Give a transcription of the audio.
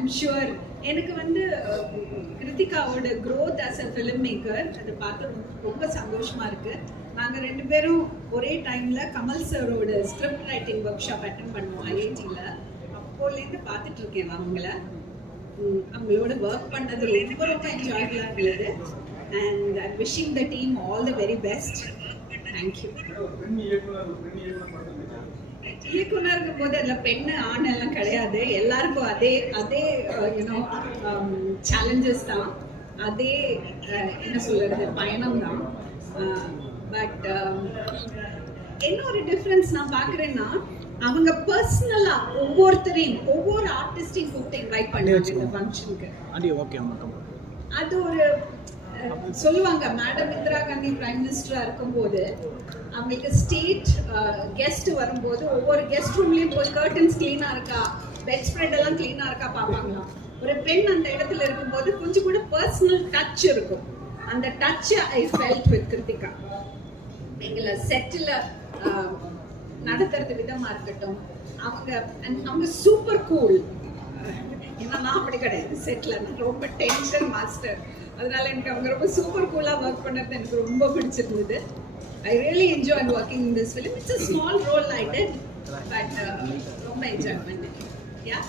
I'm sure எனக்கு வந்து கிருத்திகாவோட growth as a film maker அதை பார்த்து ரொம்ப சந்தோஷமா இருக்கு. நாங்கள் 2 பேரும் ஒரே டைம்ல கமல் சரோட script writing workshop attend பண்ணுவோம் ஐஐடியில். அப்போலேருந்து பார்த்துட்டு இருக்கேன் அவங்களோட ஒர்க் பண்ணது ரொம்ப ரொம்ப என்ஜாயபுளாக இருந்தது. And I wishing the team all the very best. Thank you. இயக்குனருக்கும் போது அதில் பெண்ணு ஆண் எல்லாம் கிடையாது. எல்லாருக்கும் அதே அதே யூனோ சேலஞ்சஸ் தான், அதே என்ன சொல்றது பயணம் தான். பட் என்ன ஒரு டிஃப்ரென்ஸ் நான் பார்க்குறேன்னா, அவங்க பர்சனலா ஒவ்வொருத்தரையும் ஒவ்வொரு ஆர்டிஸ்டையும் கூப்பிட்டு இன்வைட் பண்ணுவாங்க இந்த ஃபங்க்ஷனுக்கு. அது ஒரு சொல்லுவாங்க, மேடம் இந்திரா காந்தி பிரைம் மினிஸ்டரா இருக்கும்போது அவங்களுக்கு ஸ்டேட் கெஸ்ட் வரும்போது ஒவ்வொரு கெஸ்ட் ரூம்லயும் போய் கர்டன்ஸ் கிளீனா இருக்கா, பெட் ஸ்ப்ரெட் எல்லாம் கிளீனா இருக்கா பார்ப்பாங்களாம். ஒரு பெண் அந்த இடத்துல இருக்கும்போது கொஞ்சம் கூட பர்சனல் டச் இருக்கும். அந்த touch I felt with Kiruthika. எங்களை செட்டில் நடத்துறது விதமா இருக்கட்டும், அவங்க சூப்பர் கூல். ஏன்னா நான் அப்படி கிடையாது, செட்டில் நான் ரொம்ப டென்ஷன் மாஸ்டர். அதனால எனக்கு அவங்க ரொம்ப சூப்பர் கூலாக ஒர்க் பண்ணது எனக்கு ரொம்ப பிடிச்சிருந்தது. I really enjoyed working in this film. It's a small role I did, but ரொம்ப என்ஜாய் பண்ணேன். Yeah.